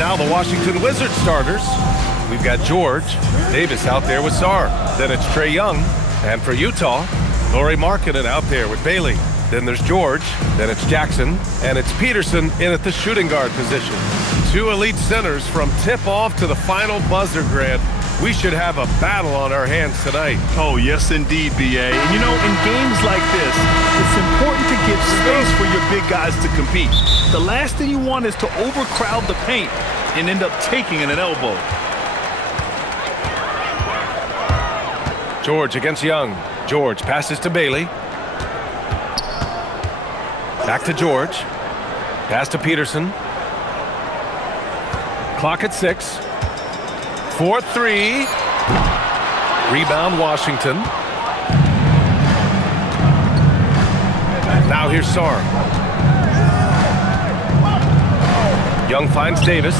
Now the Washington Wizards starters. We've got George Davis out there with Sarr. Then it's Trae Young. And for Utah, Lauri Markkanen out there with Bailey. Then there's George. Then it's Jackson. And it's Peterson in at the shooting guard position. Two elite centers from tip-off to the final buzzer, Grant. We should have a battle on our hands tonight. Oh, yes, indeed, B.A. And, you know, in games like this, it's important to give space for your big guys to compete. The last thing you want is to overcrowd the paint and end up taking an elbow. George against Young. George passes to Bailey. Back to George. Pass to Peterson. Clock at 6. 4-3. Rebound Washington. Now here's Sarr. Young finds Davis.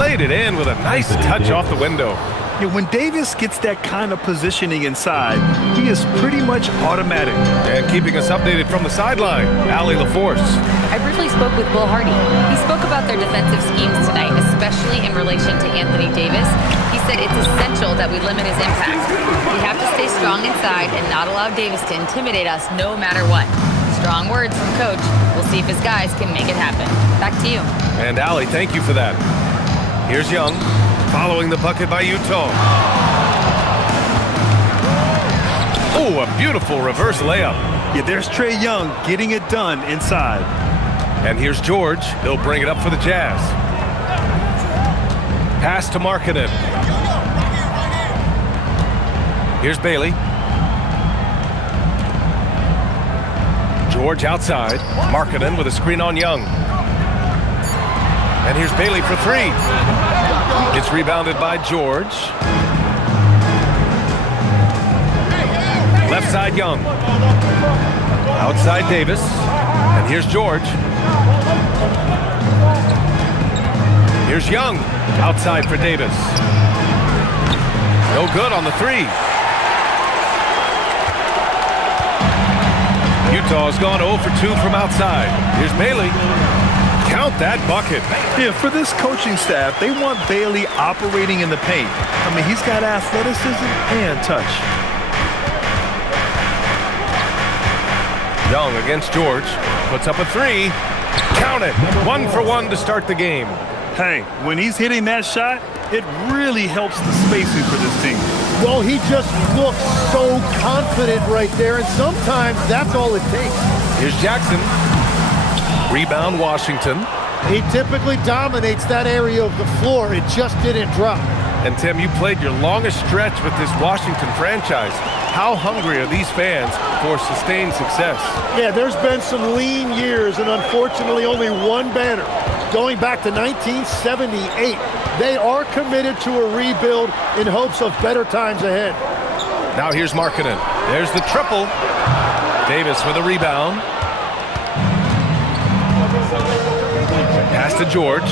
Laid it in with a nice touch off the window. Yeah, when Davis gets that kind of positioning inside, he is pretty much automatic. And keeping us updated from the sideline, Allie LaForce. I briefly spoke with Will Hardy. He spoke about their defensive schemes tonight, especially in relation to Anthony Davis. He said it's essential that we limit his impact. We have to stay strong inside and not allow Davis to intimidate us no matter what. Strong words from Coach. We'll see if his guys can make it happen. Back to you. And Allie, thank you for that. Here's Young, following the bucket by Utah. Oh, a beautiful reverse layup. Yeah, there's Trae Young getting it done inside. And here's George. He'll bring it up for the Jazz. Pass to Markkanen. Here's Bailey. George outside. Markkanen with a screen on Young. And here's Bailey for 3. It's rebounded by George. Left side Young. Outside Davis. And here's George. Here's Young. Outside for Davis. No good on the 3. Utah's gone 0 for 2 from outside. Here's Bailey. Count that bucket. Yeah, for this coaching staff, they want Bailey operating in the paint. I mean, he's got athleticism and touch. Young against George. Puts up a 3. Count it. 1 for 1 to start the game. Hey, when he's hitting that shot, it really helps the spacing for this team. Well, he just looks so confident right there, and sometimes that's all it takes. Here's Jackson. Rebound Washington. He typically dominates that area of the floor. It just didn't drop. And Tim, you played your longest stretch with this Washington franchise. How hungry are these fans for sustained success? Yeah, there's been some lean years and unfortunately only one banner. Going back to 1978, they are committed to a rebuild in hopes of better times ahead. Now here's Markkanen. There's the triple. Davis with a rebound. Pass to George.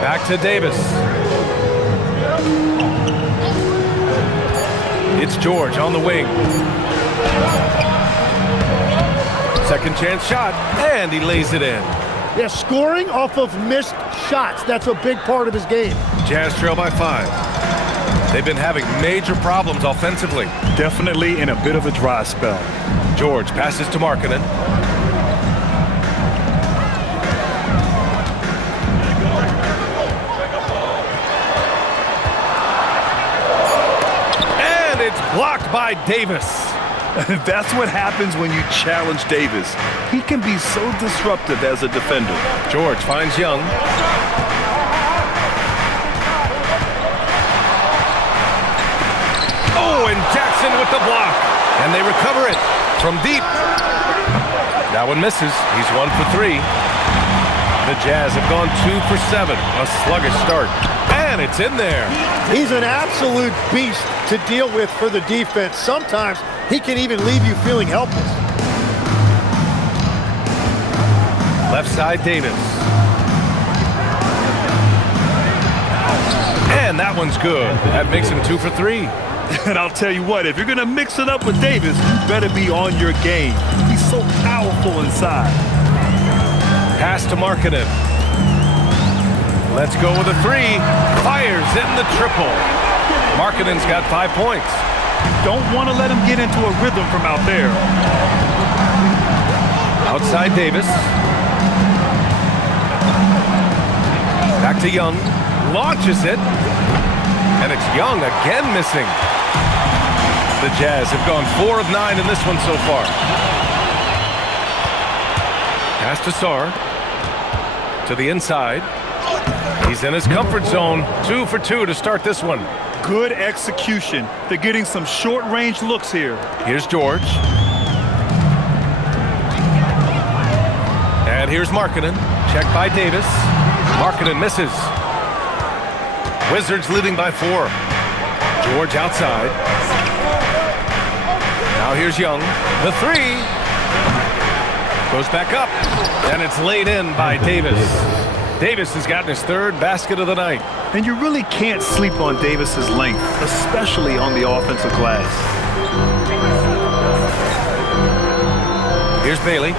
Back to Davis. It's George on the wing. Second chance shot, and he lays it in. Yeah, scoring off of missed shots. That's a big part of his game. Jazz trail by 5. They've been having major problems offensively. Definitely in a bit of a dry spell. George passes to Markkanen. And it's blocked by Davis. That's what happens when you challenge Davis. He can be so disruptive as a defender. George finds Young. Oh, and Jackson with the block. And they recover it from deep. That one misses. He's 1 for 3. The Jazz have gone 2 for 7. A sluggish start. And it's in there. He's an absolute beast to deal with for the defense. Sometimes he can even leave you feeling helpless. Left side Davis. that one's good. That makes him 2 for 3. And I'll tell you what, if you're going to mix it up with Davis, you better be on your game. He's so powerful inside. Pass to Markkanen. Let's go with a 3. Fires in the triple. Markkanen's got 5 points. Don't want to let him get into a rhythm from out there. Outside Davis. Back to Young. Launches it. And it's Young again missing. The Jazz have gone 4 of 9 in this one so far. Pass to Sarr. To the inside. He's in his comfort zone. 2 for 2 to start this one. Good execution. They're getting some short-range looks here. Here's George. And here's Markkanen. Checked by Davis. Markkanen misses. Wizards leading by 4. George outside. Now here's Young. The 3. Goes back up. And it's laid in by Davis. Davis has gotten his 3rd basket of the night. And you really can't sleep on Davis's length, especially on the offensive glass. Here's Bailey.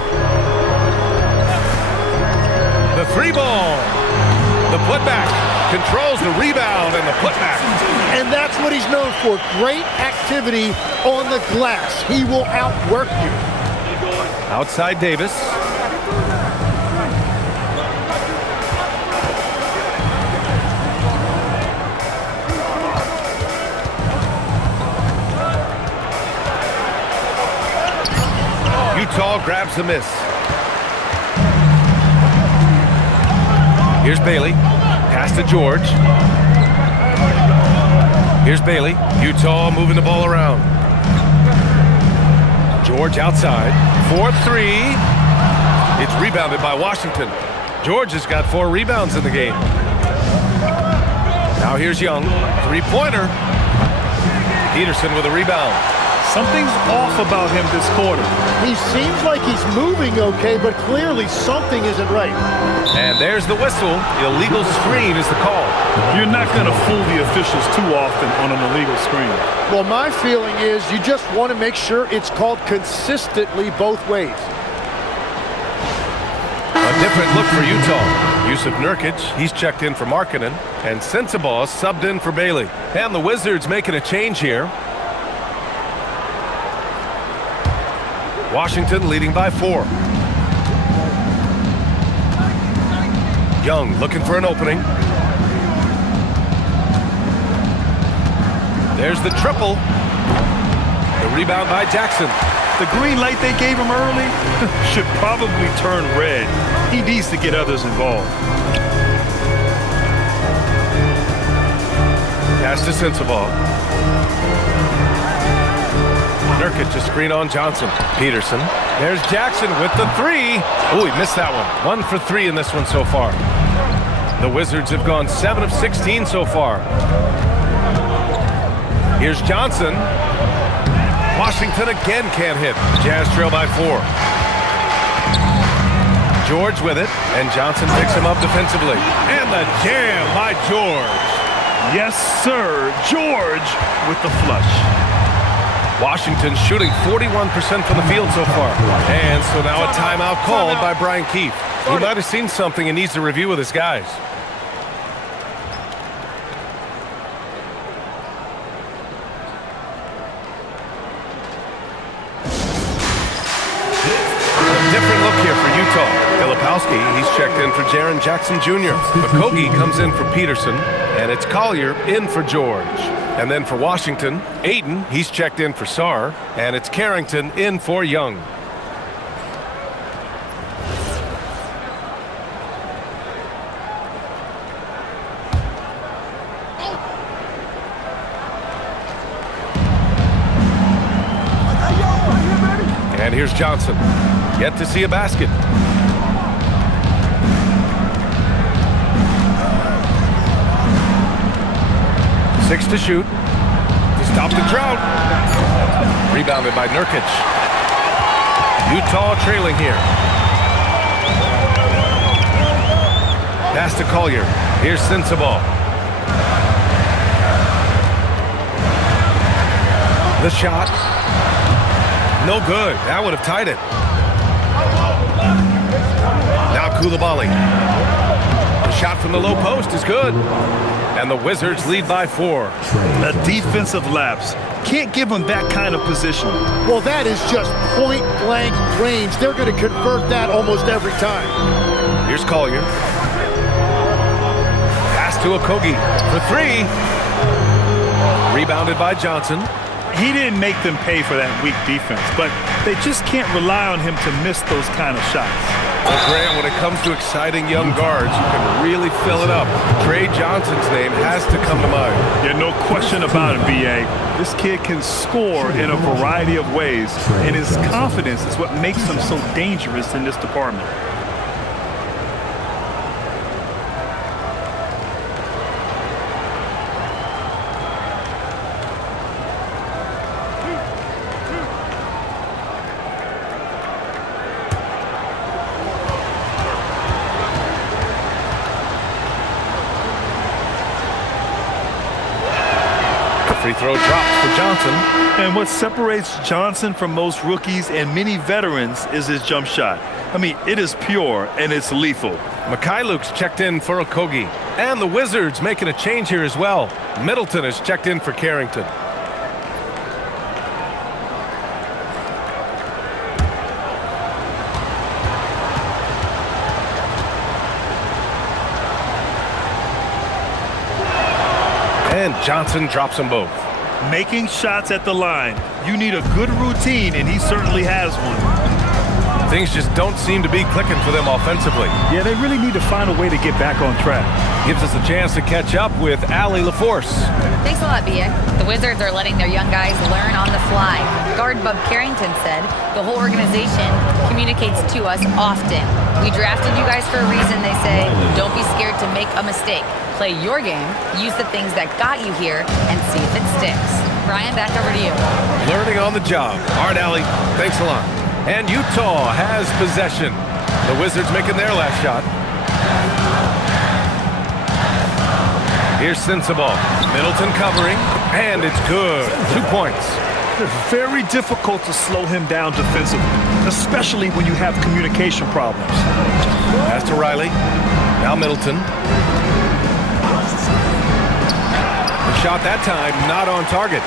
The 3 ball. The putback. Controls the rebound and the putback. And that's what he's known for. Great activity on the glass. He will outwork you. Outside Davis. Utah grabs the miss. Here's Bailey. Pass to George. Here's Bailey. Utah moving the ball around. George outside. 4-3. It's rebounded by Washington. George has got 4 rebounds in the game. Now here's Young. 3-pointer. Peterson with a rebound. Something's off about him this quarter. He seems like he's moving okay, but clearly something isn't right. And there's the whistle. Illegal screen is the call. You're not going to fool the officials too often on an illegal screen. Well, my feeling is you just want to make sure it's called consistently both ways. A different look for Utah. Yusuf Nurkic, he's checked in for Markkanen. And Sensabaugh subbed in for Bailey. And the Wizards making a change here. Washington leading by 4. Young looking for an opening. There's the triple. The rebound by Jackson. The green light they gave him early should probably turn red. He needs to get others involved. Pass to Sensabaugh. Nurkic to screen on Johnson. Peterson. There's Jackson with the 3. Oh, he missed that one. 1 for 3 in this one so far. The Wizards have gone 7 of 16 so far. Here's Johnson. Washington again can't hit. Jazz trail by 4. George with it, and Johnson picks him up defensively. And the jam by George. Yes, sir. George with the flush. Washington shooting 41% from the field so far. And so now a timeout called by Brian Keefe. He might have seen something and needs to review with his guys. A different look here for Utah. Filipowski, he's checked in for Jaren Jackson Jr. Okogie comes in for Peterson. And it's Collier in for George. And then for Washington, Ayton, he's checked in for Sarr. And it's Carrington in for Young. And here's Johnson. Yet to see a basket. Six to shoot. To stop the drought. Rebounded by Nurkic. Utah trailing here. Pass to Collier. Here's Sensabaugh. The shot. No good. That would have tied it. Now Koulibaly. The shot from the low post is good. And the Wizards lead by 4. A defensive lapse. Can't give them that kind of position. Well, that is just point-blank range. They're going to convert that almost every time. Here's Collier. Pass to Okogie for 3. Rebounded by Johnson. He didn't make them pay for that weak defense, but they just can't rely on him to miss those kind of shots. Well, Grant, when it comes to exciting young guards, you can really fill it up. Trey Johnson's name has to come to mind. Yeah, no question about it, B.A. This kid can score in a variety of ways, and his confidence is what makes him so dangerous in this department. Free throw drops for Johnson. And what separates Johnson from most rookies and many veterans is his jump shot. I mean, it is pure and it's lethal. Mikhailuk's checked in for Okogie. And the Wizards making a change here as well. Middleton is checked in for Carrington. And Johnson drops them both. Making shots at the line. You need a good routine, and he certainly has one. Things just don't seem to be clicking for them offensively. Yeah, they really need to find a way to get back on track. Gives us a chance to catch up with Allie LaForce. Thanks a lot, B.A. The Wizards are letting their young guys learn on the fly. Guard Bub Carrington said the whole organization communicates to us often. We drafted you guys for a reason, they say. Don't be scared to make a mistake. Play your game, use the things that got you here, and see if it sticks. Brian, back over to you. Learning on the job. All right, Allie, thanks a lot. And Utah has possession. The Wizards making their last shot. Here's Sensabaugh. Middleton covering, and it's good. 2 points. It's very difficult to slow him down defensively, especially when you have communication problems. Pass to Riley. Now Middleton. The shot that time not on target.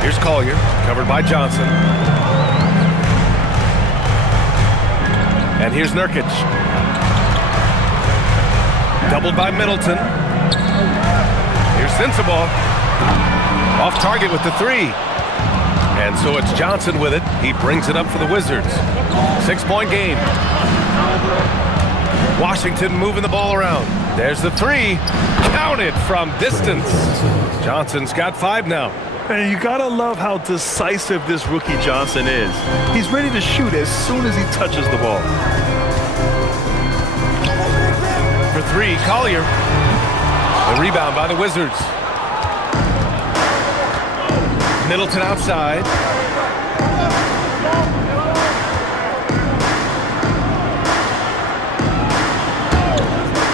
Here's Collier, covered by Johnson. And here's Nurkic. Doubled by Middleton. Here's Sensabaugh. Off target with the 3. And so it's Johnson with it. He brings it up for the Wizards. 6-point game. Washington moving the ball around. There's the 3. Counted from distance. Johnson's got 5 now. And you gotta love how decisive this rookie Johnson is. He's ready to shoot as soon as he touches the ball. For 3, Collier. The rebound by the Wizards. Middleton outside.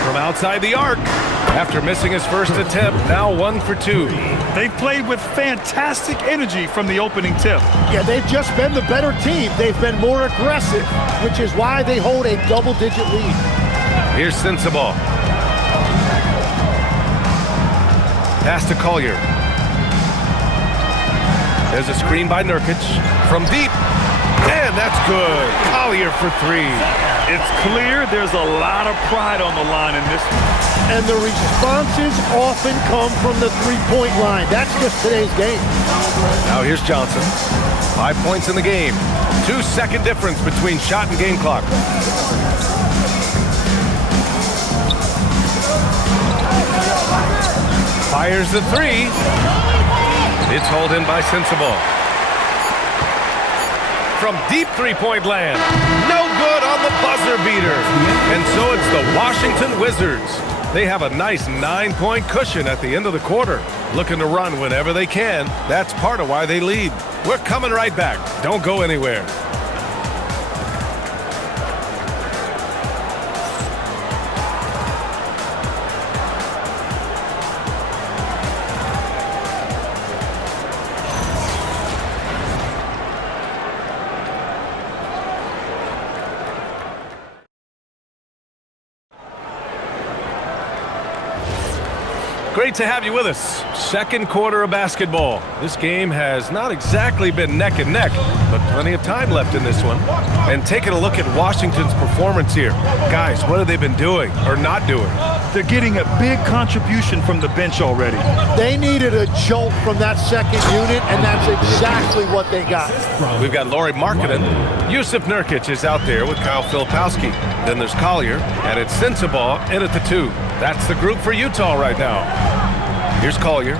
From outside the arc. After missing his first attempt, now 1 for 2. They played with fantastic energy from the opening tip. Yeah, they've just been the better team. They've been more aggressive, which is why they hold a double-digit lead. Here's Sensabaugh. Pass to Collier. There's a screen by Nurkic. From deep. And that's good. Collier for 3. It's clear there's a lot of pride on the line in this one. And the responses often come from the three-point line. That's just today's game. Now here's Johnson. 5 points in the game. 2-second difference between shot and game clock. Fires the 3. It's hauled in by Sensabaugh. From deep three-point land. No good on the buzzer beater. And so it's the Washington Wizards. They have a nice 9-point cushion at the end of the quarter. Looking to run whenever they can. That's part of why they lead. We're coming right back. Don't go anywhere. Great to have you with us. Second quarter of basketball. This game has not exactly been neck and neck, but plenty of time left in this one. And taking a look at Washington's performance here. Guys, what have they been doing or not doing? They're getting a big contribution from the bench already. They needed a jolt from that second unit, and that's exactly what they got. We've got Lauri Markkanen. Yusuf Nurkic is out there with Kyle Filipowski. Then there's Collier, and it's Sensabaugh in at the 2. That's the group for Utah right now. Here's Collier.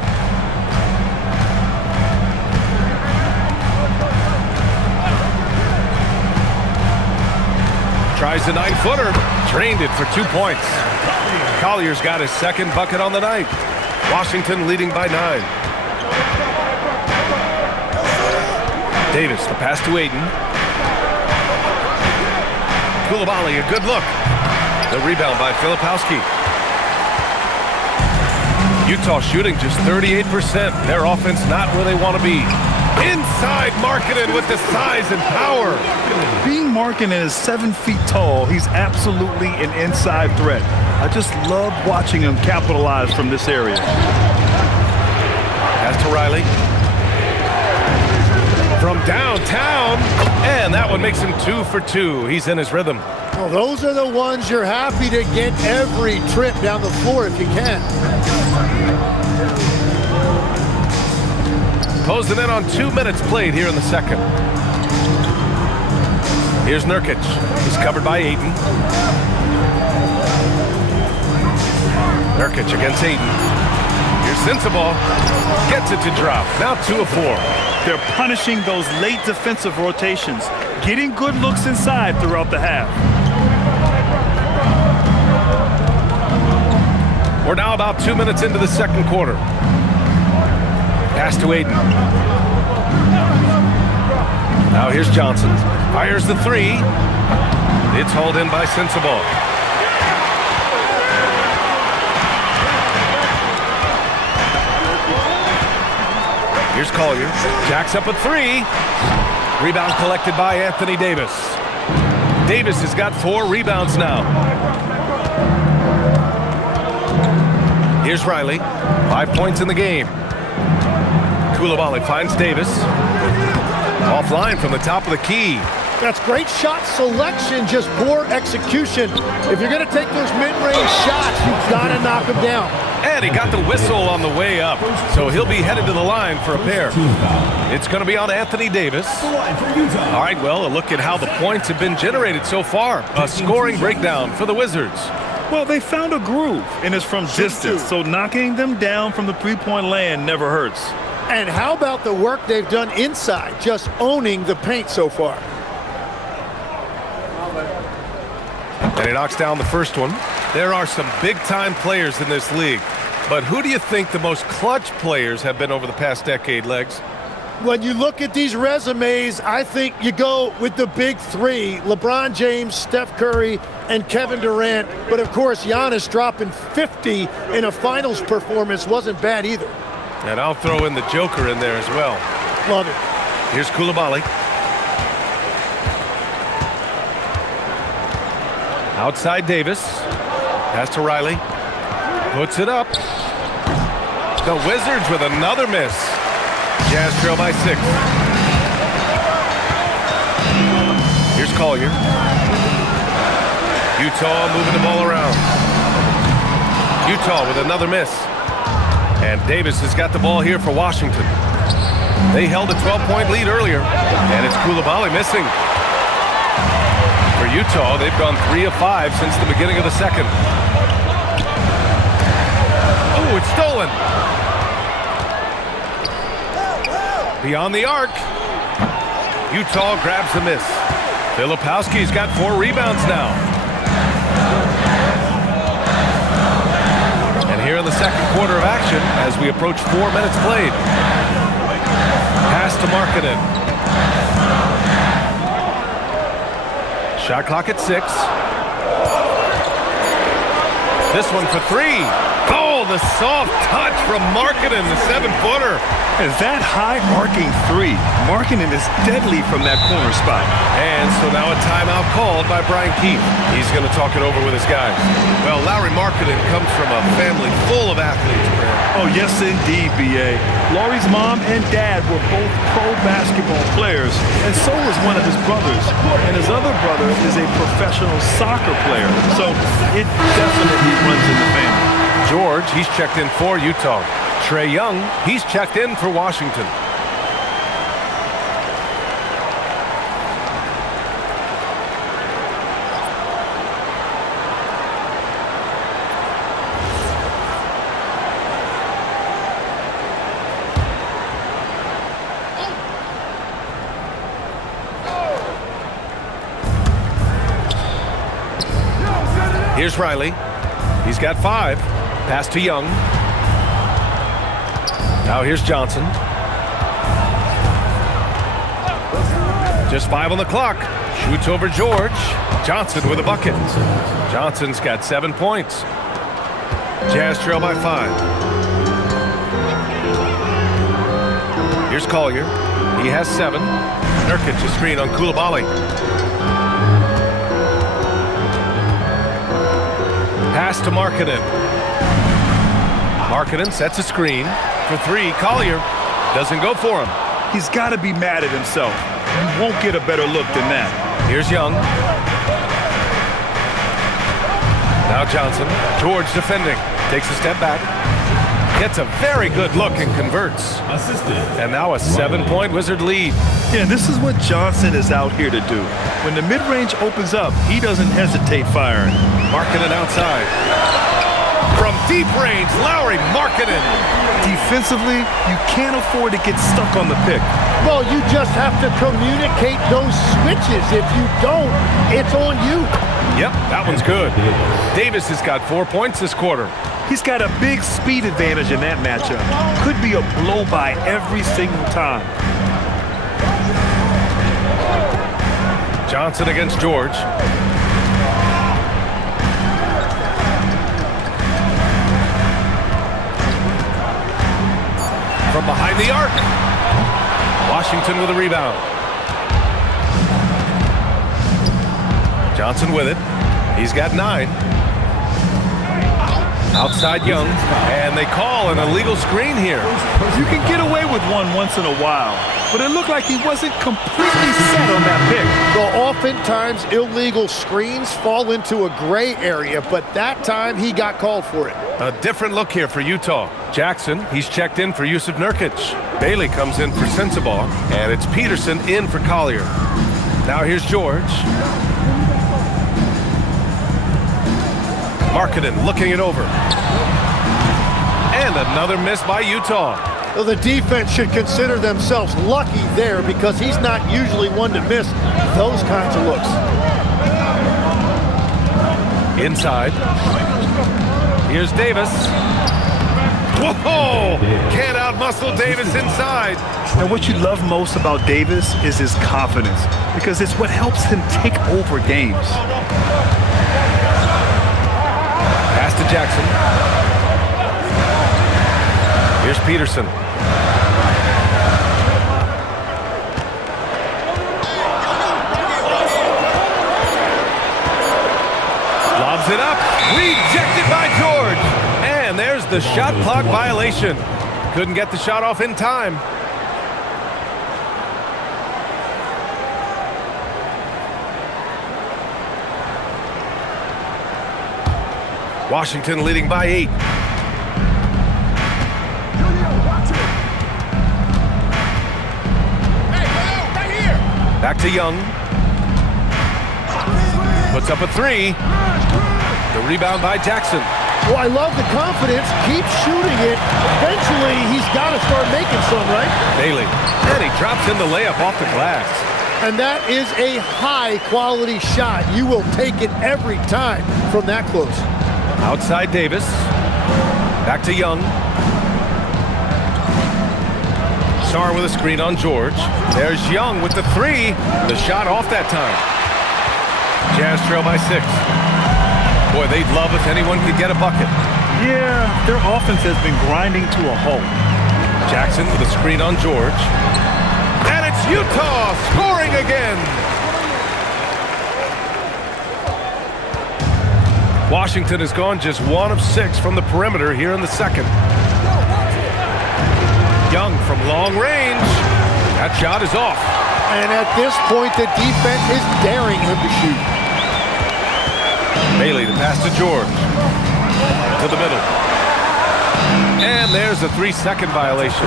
Tries the 9-footer. Drained it for 2 points. Collier's got his second bucket on the night. Washington leading by 9. Davis, the pass to Aiden. Coulibaly, a good look. The rebound by Filipowski. Utah shooting just 38%. Their offense not where they want to be. Inside Markkanen with the size and power. Being Markkanen is 7 feet tall, he's absolutely an inside threat. I just love watching him capitalize from this area. Pass to Riley. From downtown, and that one makes him 2 for 2. He's in his rhythm. Well, those are the ones you're happy to get every trip down the floor if you can. Closing in on 2 minutes played here in the second. Here's Nurkic. He's covered by Aiden. Nurkic against Aiden. Here's Sensabaugh. Gets it to drop. Now 2 of 4. They're punishing those late defensive rotations, getting good looks inside throughout the half. We're now about 2 minutes into the second quarter. Pass to Aiden. Now here's Johnson. Fires the 3. It's hauled in by Sensabaugh. Here's Collier. Jacks up a 3. Rebound collected by Anthony Davis. Davis has got 4 rebounds now. Here's Riley. 5 points in the game. Coulibaly finds Davis. Offline from the top of the key. That's great shot selection, just poor execution. If you're going to take those mid-range shots, you've got to knock them down. And he got the whistle on the way up, so he'll be headed to the line for a pair. It's going to be on Anthony Davis. All right, well, a look at how the points have been generated so far. A scoring breakdown for the Wizards. Well, they found a groove, and it's from distance, so knocking them down from the three-point land never hurts. And how about the work they've done inside, just owning the paint so far? And he knocks down the first one. There are some big-time players in this league. But who do you think the most clutch players have been over the past decade, Legs? When you look at these resumes, I think you go with the big 3, LeBron James, Steph Curry, and Kevin Durant. But, of course, Giannis dropping 50 in a finals performance wasn't bad either. And I'll throw in the Joker in there as well. Love it. Here's Coulibaly. Outside Davis. Pass to Riley. Puts it up. The Wizards with another miss. Jazz trail by 6. Here's Collier. Utah moving the ball around. Utah with another miss. And Davis has got the ball here for Washington. They held a 12-point lead earlier. And it's Coulibaly missing. For Utah, they've gone 3 of 5 since the beginning of the second. Oh, it's stolen. Beyond the arc. Utah grabs the miss. Filipowski's got 4 rebounds now. And here in the second quarter of action, as we approach 4 minutes played. Pass to Markkanen. Shot clock at 6. This one for 3. Oh, Oh, the soft touch from Markkanen, the 7-footer. Is that high arcing three? Markkanen is deadly from that corner spot. And so now a timeout called by Brian Keefe. He's going to talk it over with his guys. Well, Lauri Markkanen comes from a family full of athletes, Grant. Oh, yes, indeed, B.A. Lauri's mom and dad were both pro basketball players, and so was one of his brothers. And his other brother is a professional soccer player. So it definitely runs in the family. George, he's checked in for Utah. Trae Young, he's checked in for Washington. Here's Riley. He's got 5. Pass to Young. Now here's Johnson. Just 5 on the clock. Shoots over George. Johnson with a bucket. Johnson's got 7 points. Jazz trail by 5. Here's Collier. He has 7. Nurkic a screen on Coulibaly. Pass to Markkanen. Markkanen sets a screen. For 3, Collier doesn't go for him. He's got to be mad at himself. You won't get a better look than that. Here's Young. Now Johnson. George defending. Takes a step back. Gets a very good look and converts. And now a 7-point Wizard lead. Yeah, this is what Johnson is out here to do. When the mid-range opens up, he doesn't hesitate firing. Markkanen outside. From deep range, Lauri Markkanen. Defensively, you can't afford to get stuck on the pick. Well, you just have to communicate those switches. If you don't, it's on you. Yep, that one's good. Davis has got 4 points this quarter. He's got a big speed advantage in that matchup. Could be a blow-by every single time. Johnson against George. From behind the arc. Washington with a rebound. Johnson with it. He's got 9. Outside Young, and they call an illegal screen here. You can get away with one once in a while, but it looked like he wasn't completely set on that pick. Well, oftentimes illegal screens fall into a gray area, but that time he got called for it. A different look here for Utah. Jackson, he's checked in for Yusuf Nurkic. Bailey comes in for Sensabaugh, and it's Peterson in for Collier. Now here's George. Markkanen looking it over. And another miss by Utah. Well, the defense should consider themselves lucky there because he's not usually one to miss those kinds of looks. Inside. Here's Davis. Whoa! Can't outmuscle Davis inside. And what you love most about Davis is his confidence, because it's what helps him take over games. Pass to Jackson. Here's Peterson. Lobs it up. Rejected by George. And there's the shot clock violation. Couldn't get the shot off in time. Washington leading by 8. Back to Young. Puts up a 3. The rebound by Jackson. Well, I love the confidence. Keep shooting it. Eventually, he's got to start making some, right? Bailey. And he drops in the layup off the glass. And that is a high-quality shot. You will take it every time from that close. Outside Davis. Back to Young. Sarr with a screen on George. There's Young with the 3. The shot off that time. Jazz trail by 6. Boy, they'd love if anyone could get a bucket. Yeah, their offense has been grinding to a halt. Jackson with a screen on George. And it's Utah scoring again. Washington has gone just 1 of 6 from the perimeter here in the second. Young from long range. That shot is off. And at this point, the defense is daring him to shoot. Bailey, the pass to George. To the middle. And there's a 3-second violation.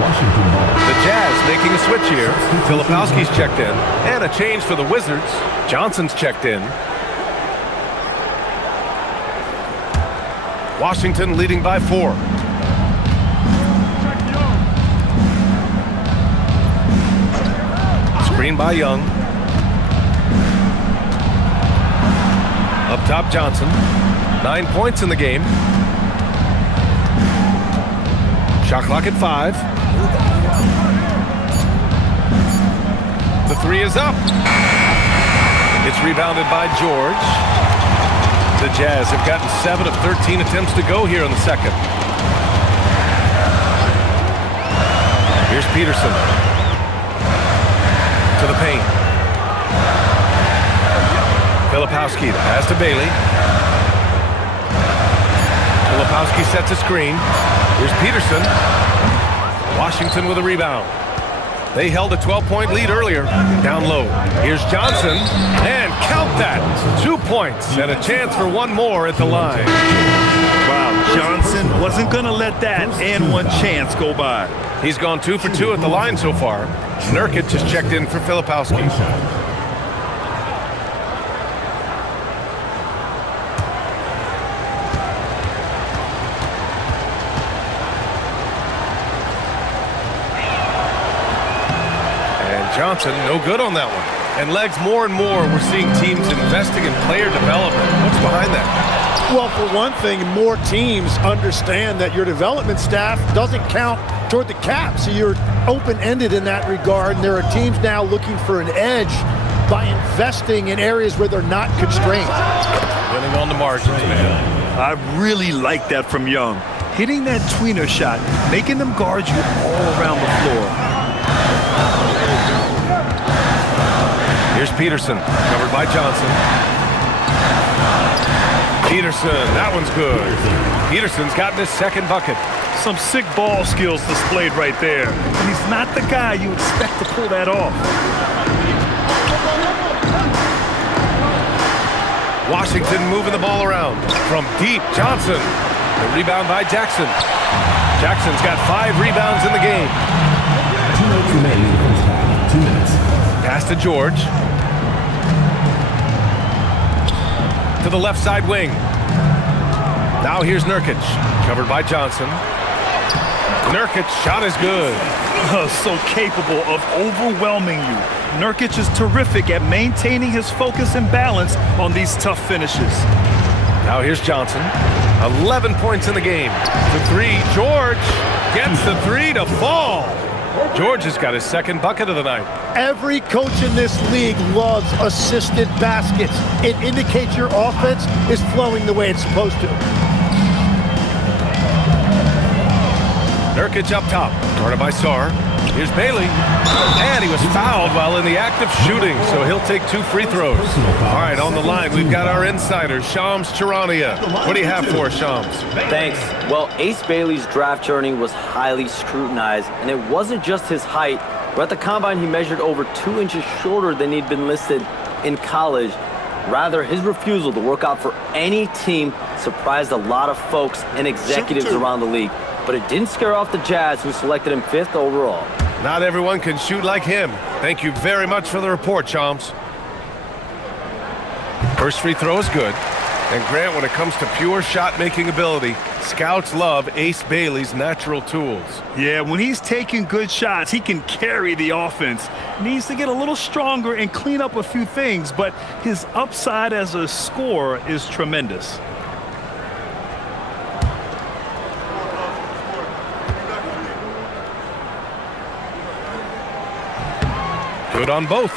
Washington ball. The Jazz making a switch here. Filipowski's checked in. And a change for the Wizards. Johnson's checked in. Washington leading by 4. Screen by Young. Up top, Johnson. 9 points in the game. Shot clock at 5. The 3 is up. It's rebounded by George. The Jazz have gotten 7 of 13 attempts to go here in the second. Here's Peterson. To the paint. Filipowski, the pass to Bailey. Filipowski sets a screen. Here's Peterson. Washington with a rebound. They held a 12-point lead earlier. Down low. Here's Johnson. And count that. 2 points and a chance for one more at the line. Wow, Johnson wasn't going to let that and one chance go by. He's gone 2 for 2 at the line so far. Nurkic just checked in for Filipowski. Johnson, no good on that one. And legs, more and more, we're seeing teams investing in player development. What's behind that? Well, for one thing, more teams understand that your development staff doesn't count toward the cap, so you're open-ended in that regard, and there are teams now looking for an edge by investing in areas where they're not constrained. Winning on the margins, man. I really like that from Young. Hitting that tweener shot, making them guard you all around the floor. Here's Peterson, covered by Johnson. Peterson, that one's good. Peterson's gotten his second bucket. Some sick ball skills displayed right there. And he's not the guy you expect to pull that off. Washington moving the ball around. From deep, Johnson. The rebound by Jackson. Jackson's got 5 rebounds in the game. 2 minutes remaining in the first half. 2 minutes. Pass to George. To the left side wing. Now here's Nurkic. Covered by Johnson. Nurkic shot is good. So capable of overwhelming you. Nurkic is terrific at maintaining his focus and balance on these tough finishes. Now here's Johnson. 11 points in the game. The 3. George gets the 3 to fall. George has got his second bucket of the night. Every coach in this league loves assisted baskets. It indicates your offense is flowing the way it's supposed to. Nurkic up top, guarded by Sarr. Here's Bailey. And he was fouled while in the act of shooting, so he'll take 2 free throws. All right, on the line, we've got our insider, Shams Charania. What do you have for us, Shams? Thanks. Well, Ace Bailey's draft journey was highly scrutinized, and it wasn't just his height. But at the combine, he measured over 2 inches shorter than he'd been listed in college. Rather, his refusal to work out for any team surprised a lot of folks and executives around the league. But it didn't scare off the Jazz, who selected him 5th overall. Not everyone can shoot like him. Thank you very much for the report, Shams. First free throw is good. And Grant, when it comes to pure shot-making ability, scouts love Ace Bailey's natural tools. Yeah, when he's taking good shots, he can carry the offense. Needs to get a little stronger and clean up a few things, but his upside as a scorer is tremendous. Good on both.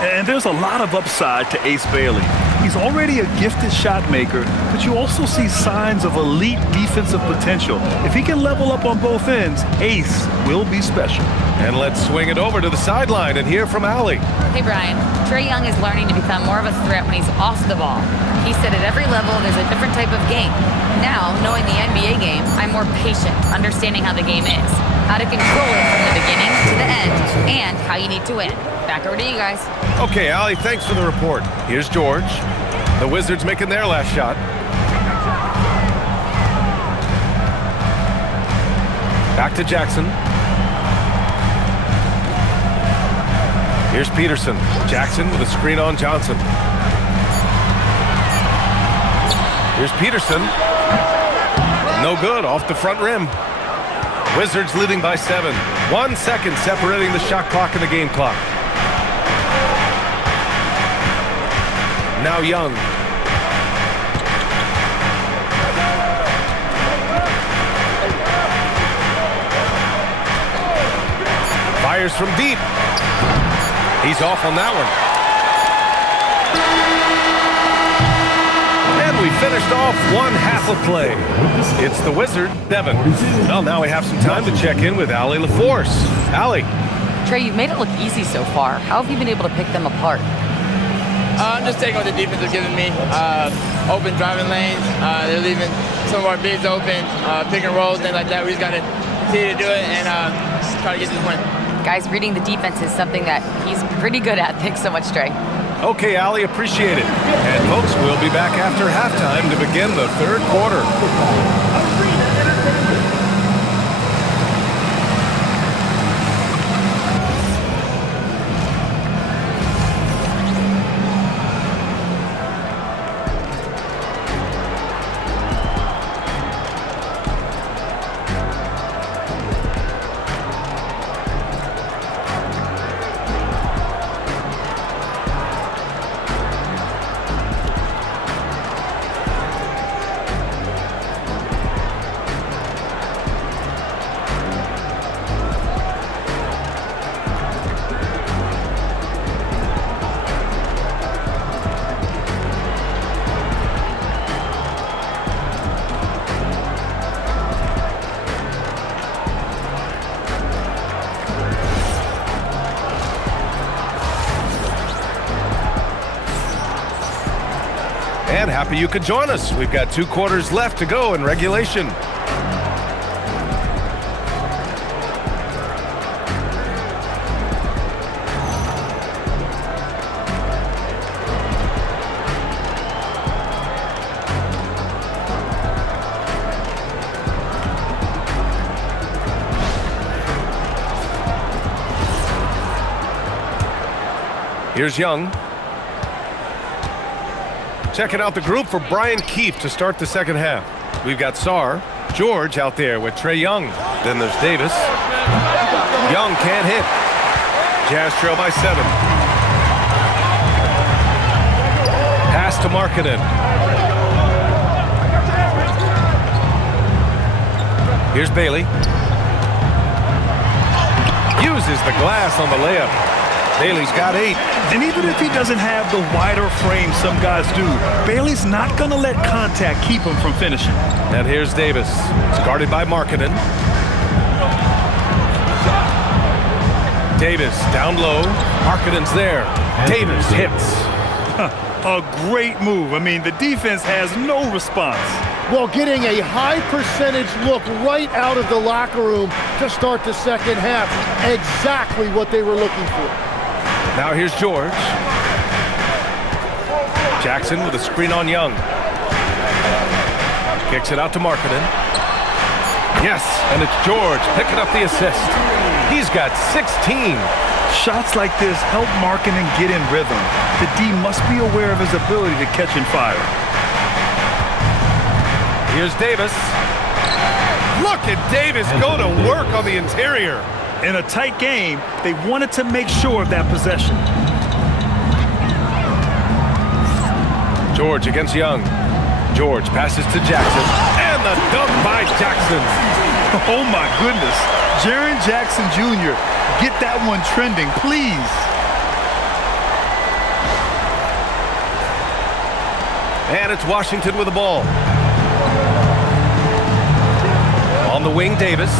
And there's a lot of upside to Ace Bailey. He's already a gifted shot maker, but you also see signs of elite defensive potential. If he can level up on both ends, Ace will be special. And let's swing it over to the sideline and hear from Allie. Hey, Brian. Trae Young is learning to become more of a threat when he's off the ball. He said at every level there's a different type of game. Now, knowing the NBA game, I'm more patient, understanding how the game is, how to control it from the beginning to the end, and how you need to win. Back over to you guys. Okay, Allie, thanks for the report. Here's George. The Wizards making their last shot. Back to Jackson. Here's Peterson. Jackson with a screen on Johnson. Here's Peterson. No good, off the front rim. Wizards leading by 7. 1 second separating the shot clock and the game clock. Now Young. Fires from deep. He's off on that one. And we finished off one half of play. It's the Wizard, Devin. Well, now we have some time to check in with Allie LaForce. Allie. Trae, you've made it look easy so far. How have you been able to pick them apart? I'm just taking what the defense is giving me. Open driving lanes. They're leaving some of our bigs open, pick and rolls, things like that. We just got to continue to do it and try to get this win. Guys, reading the defense is something that he's pretty good at. Thanks so much, Trae. Okay, Allie, appreciate it. And folks, we'll be back after halftime to begin the third quarter. And happy you could join us. We've got 2 quarters left to go in regulation. Here's Young. Checking out the group for Brian Keefe to start the second half. We've got Sarr, George out there with Trae Young. Then there's Davis. Young can't hit. Jazz trail by 7. Pass to Markkanen. Here's Bailey. Uses the glass on the layup. Bailey's got 8. And even if he doesn't have the wider frame some guys do, Bailey's not going to let contact keep him from finishing. And here's Davis. It's guarded by Markkanen. Davis down low. Markkanen's there. Davis hits. A great move. I mean, the defense has no response. Well, getting a high percentage look right out of the locker room to start the second half. Exactly what they were looking for. Now here's George. Jackson with a screen on Young. Kicks it out to Markkanen. Yes, and it's George picking up the assist. He's got 16. Shots like this help Markkanen get in rhythm. The D must be aware of his ability to catch and fire. Here's Davis. Look at Davis go to work on the interior. In a tight game, they wanted to make sure of that possession. George against Young. George passes to Jackson. And the dunk by Jackson. Oh my goodness. Jaren Jackson Jr., get that one trending, please. And it's Washington with the ball. On the wing, Davis.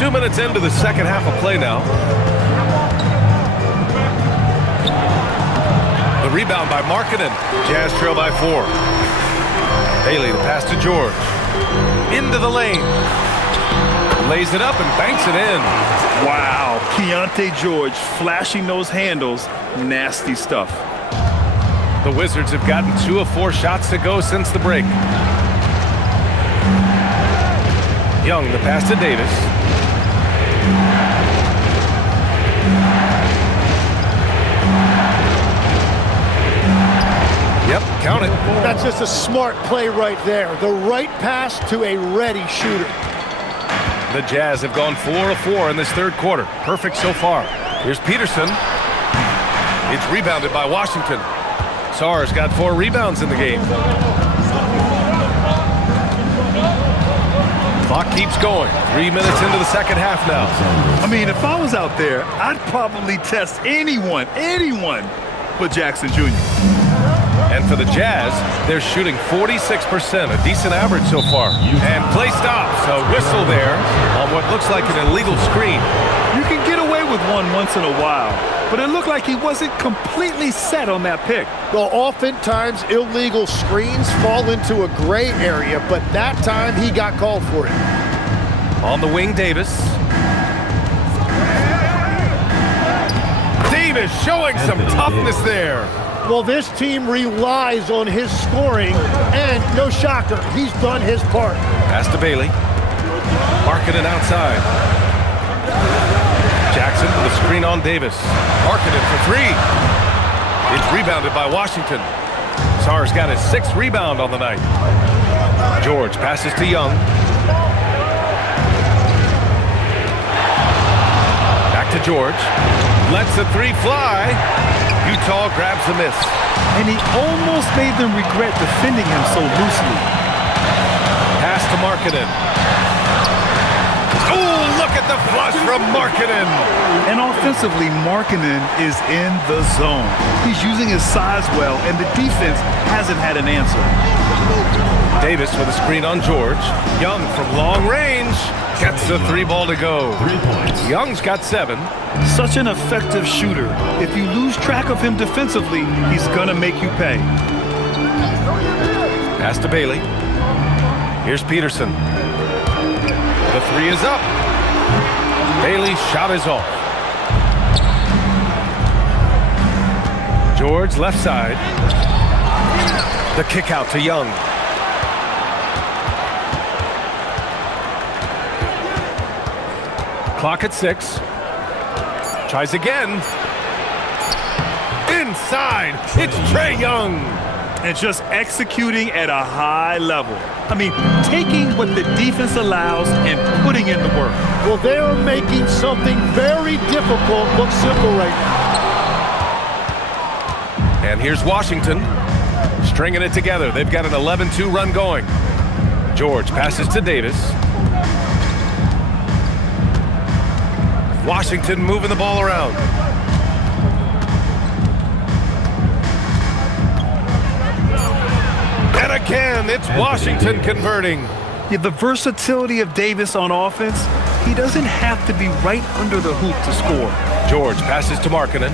2 minutes into the second half of play now. The rebound by Markkanen. Jazz trail by 4. Bailey, the pass to George. Into the lane. Lays it up and banks it in. Wow, Keontae George flashing those handles. Nasty stuff. The Wizards have gotten 2 of 4 shots to go since the break. Young, the pass to Davis. Yep, count it. That's just a smart play right there. The right pass to a ready shooter. The Jazz have gone 4 of 4 in this third quarter. Perfect so far. Here's Peterson. It's rebounded by Washington. Sarr's got 4 rebounds in the game. Clock keeps going. 3 minutes into the second half now. I mean, if I was out there, I'd probably test anyone but Jackson Jr. And for the Jazz, they're shooting 46%, a decent average so far. And play stops. A whistle there on what looks like an illegal screen. You can get away with one once in a while, but it looked like he wasn't completely set on that pick. Well, oftentimes illegal screens fall into a gray area, but that time he got called for it. On the wing, Davis. Davis showing some toughness there. Well, this team relies on his scoring, and no shocker, he's done his part. Pass to Bailey. Markkanen outside. Jackson with a screen on Davis. Markkanen for 3. It's rebounded by Washington. Sarr's got his 6th rebound on the night. George passes to Young. Back to George. Lets the 3 fly. Utah grabs the miss. And he almost made them regret defending him so loosely. Pass to Markkanen. Oh, look at the flush from Markkanen. And offensively, Markkanen is in the zone. He's using his size well, and the defense hasn't had an answer. Davis with a screen on George. Young from long range gets the 3 ball to go. 3 points. Young's got 7. Such an effective shooter. If you lose track of him defensively, he's gonna make you pay. Pass to Bailey. Here's Peterson. The 3 is up. Bailey's shot is off. George left side. The kick out to Young. Clock at 6. Tries again. Inside. It's Trae Young. And just executing at a high level. I mean, taking what the defense allows and putting in the work. Well, they are making something very difficult look simple right now. And here's Washington stringing it together. They've got an 11-2 run going. George passes to Davis. Washington moving the ball around. And again, it's Washington converting. Yeah, the versatility of Davis on offense, he doesn't have to be right under the hoop to score. George passes to Markkanen.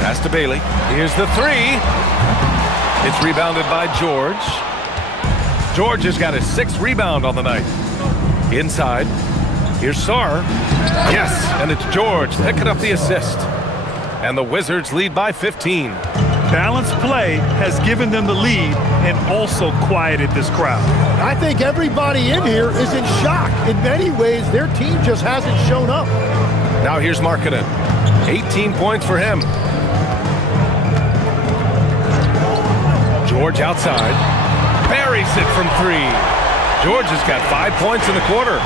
Pass to Bailey. Here's the 3. It's rebounded by George. George has got his 6th rebound on the night. Inside. Here's Sarr. Yes, and it's George picking up the assist. And the Wizards lead by 15. Balanced play has given them the lead and also quieted this crowd. I think everybody in here is in shock. In many ways, their team just hasn't shown up. Now here's Markkanen. 18 points for him. George outside. Buries it from 3. George has got 5 points in the quarter.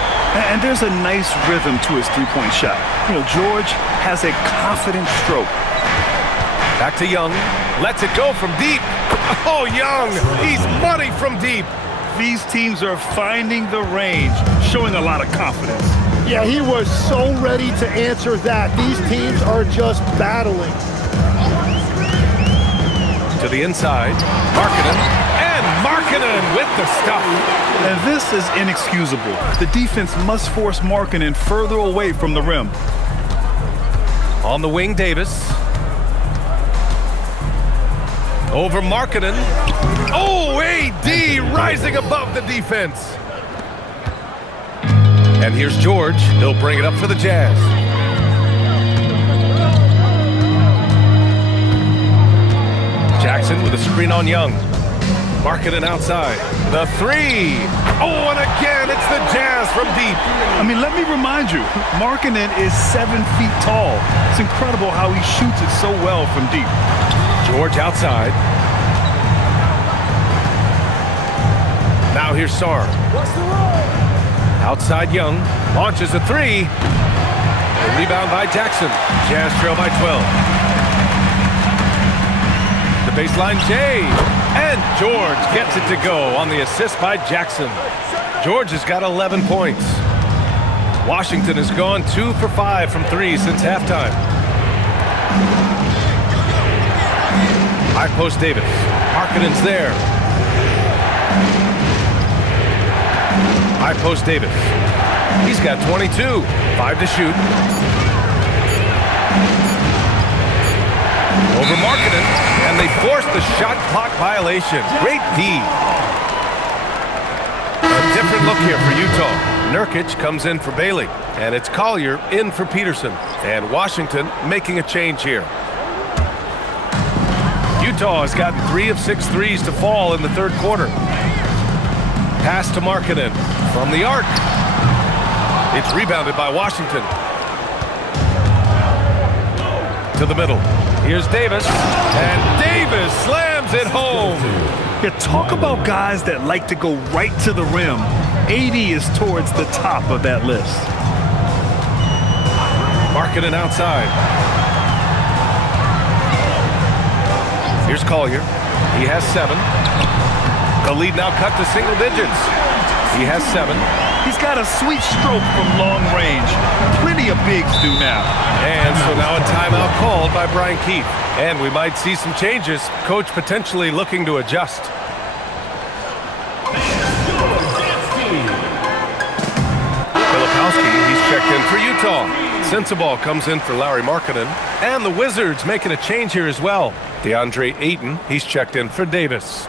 And there's a nice rhythm to his three-point shot. You know, George has a confident stroke. Back to Young. Lets it go from deep. Oh, Young. He's money from deep. These teams are finding the range, showing a lot of confidence. Yeah, he was so ready to answer that. These teams are just battling. To the inside, Markkanen, and Markkanen with the stuff. And this is inexcusable. The defense must force Markkanen further away from the rim. On the wing, Davis. Over Markkanen. Oh, AD rising above the defense. And here's George. He'll bring it up for the Jazz. Jackson with a screen on Young. Markkanen outside. The three. Oh, and again, it's the Jazz from deep. I mean, let me remind you, Markkanen is 7 feet tall. It's incredible how he shoots it so well from deep. George outside. Now here's Sarr. Outside Young. Launches a three. The rebound by Jackson. Jazz trail by 12. The baseline Jay. And George gets it to go on the assist by Jackson. George has got 11 points. Washington has gone 2 for 5 from 3 since halftime. High post Davis. Markkanen's there. High post Davis. He's got 22. 5 to shoot. Over Markkanen, and they force the shot clock violation. Great D. A different look here for Utah. Nurkic comes in for Bailey, and it's Collier in for Peterson. And Washington making a change here. Utah has gotten 3 of 6 threes to fall in the third quarter. Pass to Markkanen from the arc. It's rebounded by Washington. To the middle. Here's Davis, and Davis slams it home. Yeah, talk about guys that like to go right to the rim. AD is towards the top of that list. Markkanen outside. Here's Collier. He has 7. The lead now cut to single digits. He has 7. He's got a sweet stroke from long range. Plenty of bigs do now. And so now a timeout called by Brian Keefe. And we might see some changes. Coach potentially looking to adjust. Filipowski, he's checked in for Utah. Sensabaugh comes in for Lauri Markkanen. And the Wizards making a change here as well. DeAndre Ayton, he's checked in for Davis.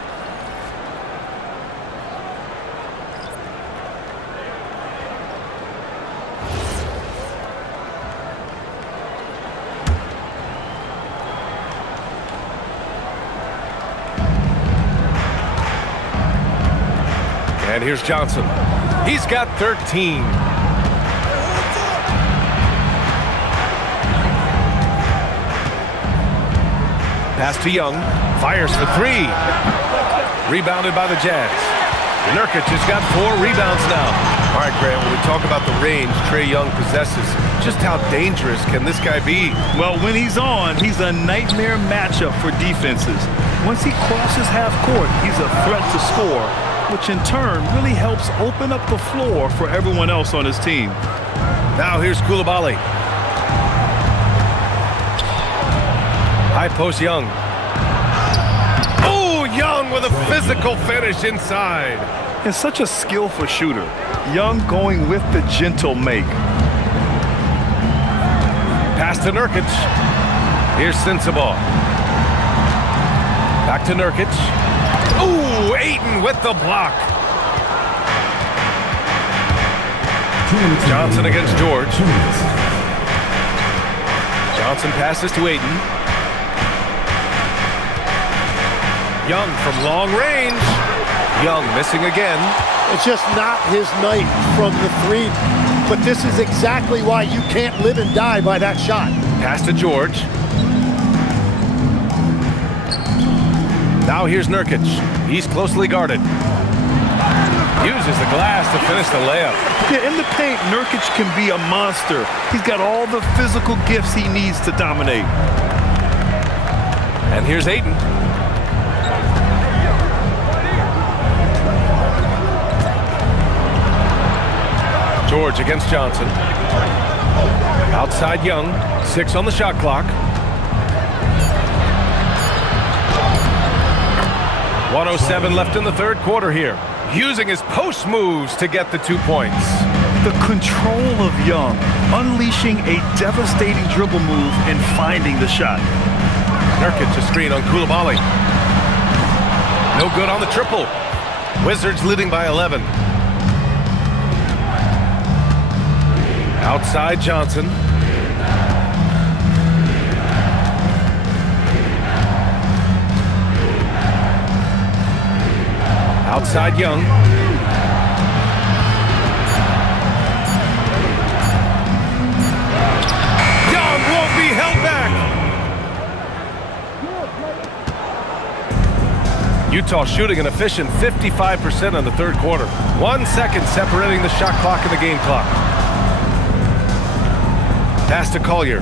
And here's Johnson. He's got 13. Pass to Young. Fires for 3. Rebounded by the Jazz. Nurkic has got 4 rebounds now. All right, Grant, when we talk about the range Trae Young possesses, just how dangerous can this guy be? Well, when he's on, he's a nightmare matchup for defenses. Once he crosses half court, he's a threat to score, which in turn really helps open up the floor for everyone else on his team. Now here's Coulibaly. High post Young. Oh, Young with a physical finish inside. And such a skillful shooter. Young going with the gentle make. Pass to Nurkic. Here's Sensabaugh. Back to Nurkic. Ooh, Ayton with the block. Johnson against George. Johnson passes to Ayton. Young from long range. Young missing again. It's just not his night from the 3. But this is exactly why you can't live and die by that shot. Pass to George. Now here's Nurkic. He's closely guarded. Uses the glass to finish the layup. Yeah, in the paint, Nurkic can be a monster. He's got all the physical gifts he needs to dominate. And here's Ayton. George against Johnson. Outside Young. 6 on the shot clock. 1:07 left in the third quarter here. Using his post moves to get the 2 points. The control of Young, unleashing a devastating dribble move and finding the shot. Nurkic to screen on Koulibaly. No good on the triple. Wizards leading by 11. Outside Johnson. Outside Young. Young won't be held back. Utah shooting an efficient 55% in the third quarter. 1 second separating the shot clock and the game clock. Pass to Collier.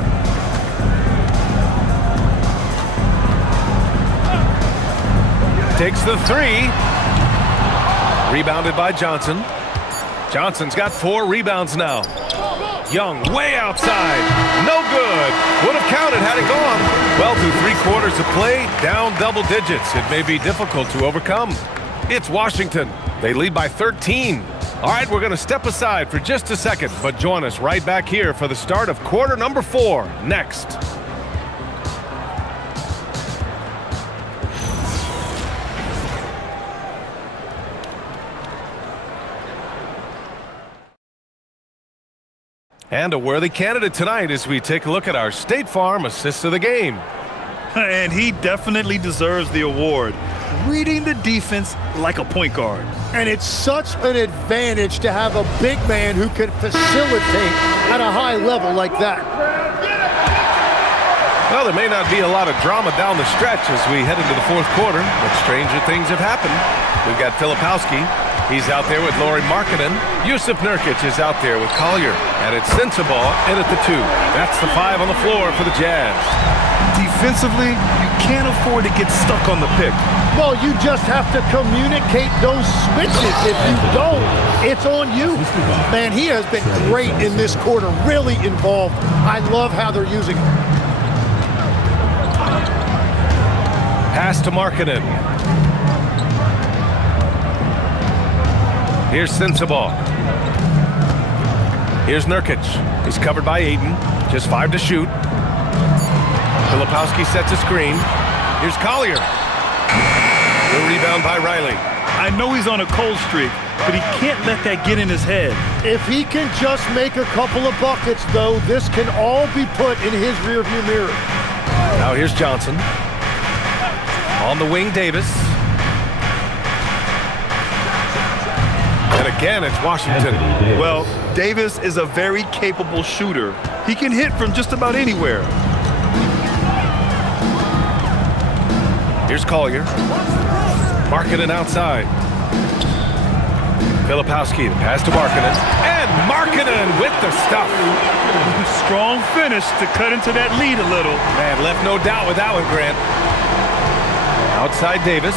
Takes the 3. Rebounded by Johnson. Johnson's got 4 rebounds now. Young way outside. No good. Would have counted had it gone. Well, through 3 quarters of play, down double digits. It may be difficult to overcome. It's Washington. They lead by 13. All right, we're going to step aside for just a second, but join us right back here for the start of quarter number 4 next. And a worthy candidate tonight as we take a look at our State Farm Assist of the Game. And he definitely deserves the award. Reading the defense like a point guard. And it's such an advantage to have a big man who can facilitate at a high level like that. Well, there may not be a lot of drama down the stretch as we head into the fourth quarter, but stranger things have happened. We've got Filipowski. He's out there with Lauri Markkanen. Yusuf Nurkic is out there with Collier. And it's Sensabaugh in at the 2. That's the 5 on the floor for the Jazz. Defensively, you can't afford to get stuck on the pick. Well, you just have to communicate those switches. If you don't, it's on you. Man, he has been great in this quarter, really involved. I love how they're using him. Pass to Markkanen. Here's Sensabaugh. Here's Nurkic. He's covered by Ayton. Just 5 to shoot. Filipowski sets a screen. Here's Collier. The rebound by Riley. I know he's on a cold streak, but he can't let that get in his head. If he can just make a couple of buckets, though, this can all be put in his rearview mirror. Now here's Johnson. On the wing, Davis. And again, it's Washington. Well, Davis is a very capable shooter. He can hit from just about anywhere. Here's Collier. Markkanen outside. Filipowski, the pass to Markkanen. And Markkanen with the stuff. Strong finish to cut into that lead a little. Man, left no doubt with that one, Grant. Outside Davis.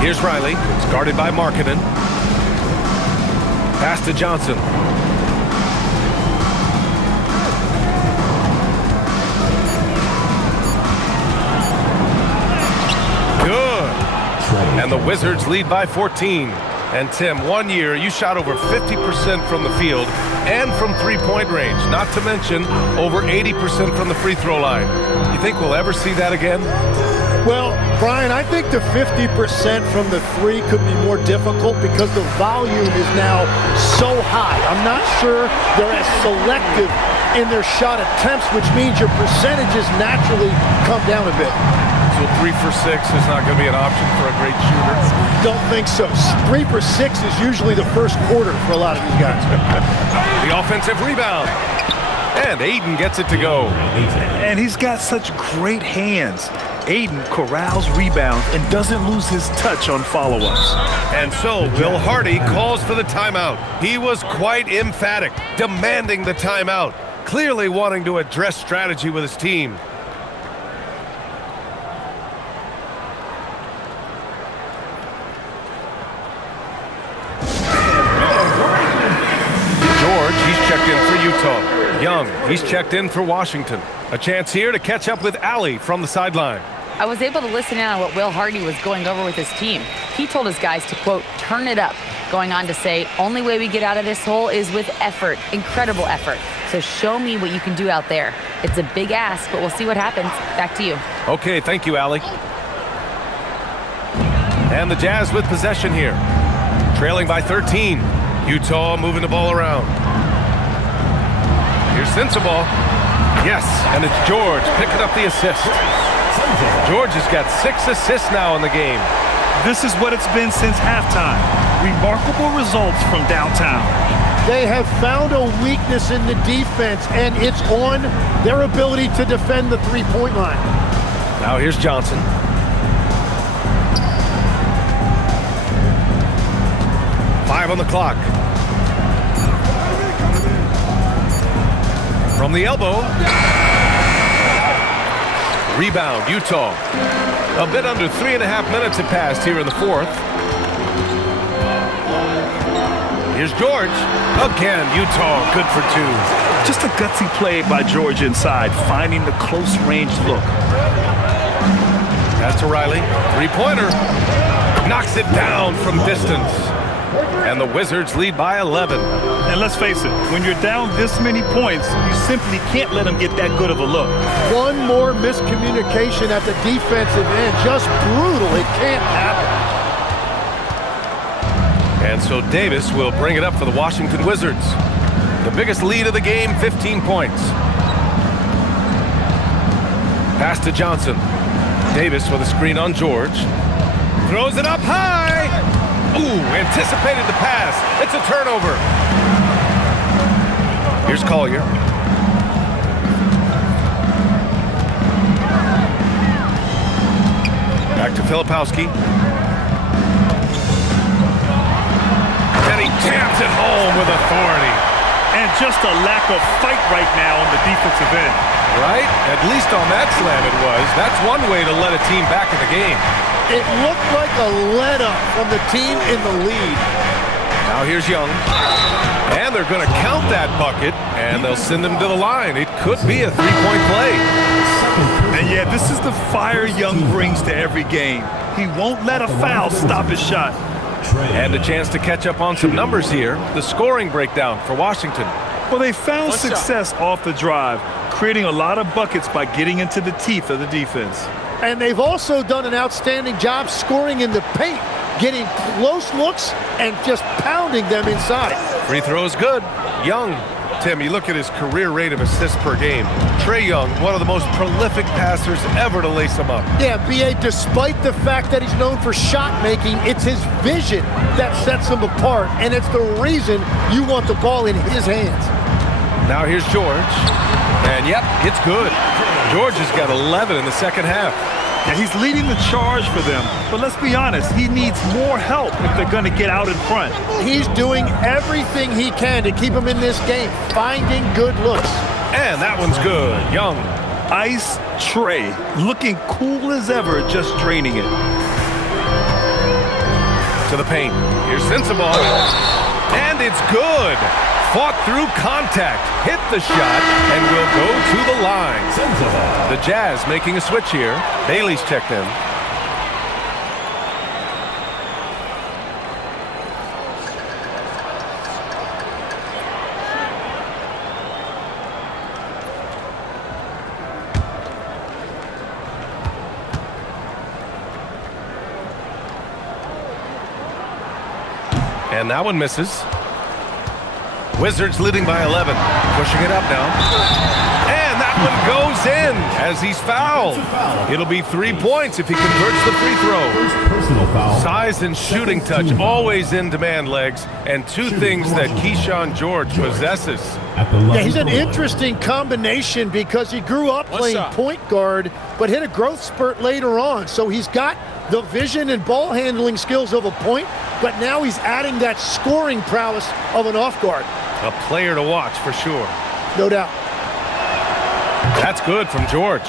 Here's Riley. It's guarded by Markkanen. Pass to Johnson. Good. And the Wizards lead by 14. And Tim, 1 year, you shot over 50% from the field and from three-point range, not to mention over 80% from the free throw line. You think we'll ever see that again? Well, Brian, I think the 50% from the 3 could be more difficult because the volume is now so high. I'm not sure they're as selective in their shot attempts, which means your percentages naturally come down a bit. So 3 for 6 is not going to be an option for a great shooter? Don't think so. 3 for 6 is usually the first quarter for a lot of these guys. The offensive rebound. And Ayton gets it to go. And he's got such great hands. Ayton corrals rebounds and doesn't lose his touch on follow-ups. And so Will Hardy calls for the timeout. He was quite emphatic, demanding the timeout, clearly wanting to address strategy with his team. Young. He's checked in for Washington. A chance here to catch up with Allie from the sideline. I was able to listen in on what Will Hardy was going over with his team. He told his guys to, quote, turn it up, going on to say, only way we get out of this hole is with effort, incredible effort. So show me what you can do out there. It's a big ask, but we'll see what happens. Back to you. Okay, thank you, Allie. And the Jazz with possession here. Trailing by 13. Utah moving the ball around. Here's Sensabaugh. Yes, and it's George picking up the assist. George has got 6 assists now in the game. This is what it's been since halftime. Remarkable results from downtown. They have found a weakness in the defense, and it's on their ability to defend the three-point line. Now here's Johnson. Five on the clock. From the elbow. Rebound, Utah. A bit under 3.5 minutes have passed here in the fourth. Here's George. Again, Utah good for 2. Just a gutsy play by George inside, finding the close range look. Pass to Riley. Three-pointer. Knocks it down from distance. And the Wizards lead by 11. And let's face it, when you're down this many points, you simply can't let them get that good of a look. One more miscommunication at the defensive end. Just brutal. It can't happen. And so Davis will bring it up for the Washington Wizards. The biggest lead of the game, 15 points. Pass to Johnson. Davis with a screen on George. Throws it up high. Ooh, anticipated the pass. It's a turnover. Here's Collier. Back to Filipowski. And he jams it home with authority. And just a lack of fight right now on the defensive end. Right? At least on that slam it was. That's one way to let a team back in the game. It looked like a let-up from the team in the lead. Now here's Young. And they're going to count that bucket, and they'll send him to the line. It could be a three-point play. And yeah, this is the fire Young brings to every game. He won't let a foul stop his shot. And a chance to catch up on some numbers here. The scoring breakdown for Washington. Well, they found success off the drive, creating a lot of buckets by getting into the teeth of the defense. And they've also done an outstanding job scoring in the paint, getting close looks and just pounding them inside. Free throw is good. Young. Tim, you look at his career rate of assists per game. Trae Young, one of the most prolific passers ever to lace him up. Yeah, B.A., despite the fact that he's known for shot making, it's his vision that sets him apart, and it's the reason you want the ball in his hands. Now here's George. And yep, it's good. George has got 11 in the second half. Yeah, he's leading the charge for them. But let's be honest, he needs more help if they're going to get out in front. He's doing everything he can to keep him in this game, finding good looks. And that one's good. Young. Ice Trae, looking cool as ever, just draining it. To the paint. Here's Sensabaugh. And it's good. Fought through contact, hit the shot, and will go to the line. The Jazz making a switch here. Bailey's checked in. And that one misses. Wizards leading by 11. Pushing it up now. And that one goes in as he's fouled. It'll be 3 points if he converts the free throw. Personal foul. Size and shooting touch always in demand, Legs. And two things that Keyshawn George possesses. Yeah, he's an interesting combination because he grew up playing point guard, but hit a growth spurt later on. So he's got the vision and ball handling skills of a point, but now he's adding that scoring prowess of an off guard. A player to watch for sure. No doubt. That's good from George.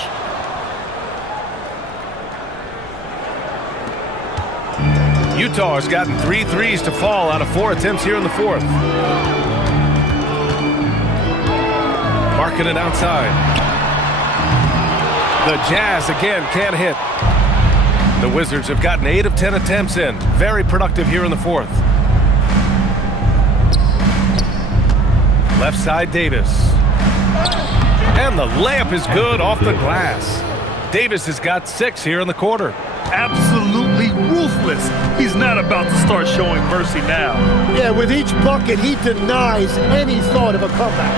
Utah has gotten 3 threes to fall out of 4 attempts here in the fourth. Markkanen outside. The Jazz again can't hit. The Wizards have gotten 8 of 10 attempts in. Very productive here in the fourth. Left side, Davis. And the layup is good off the glass. Davis has got 6 here in the quarter. Absolutely ruthless. He's not about to start showing mercy now. Yeah, with each bucket, he denies any thought of a comeback.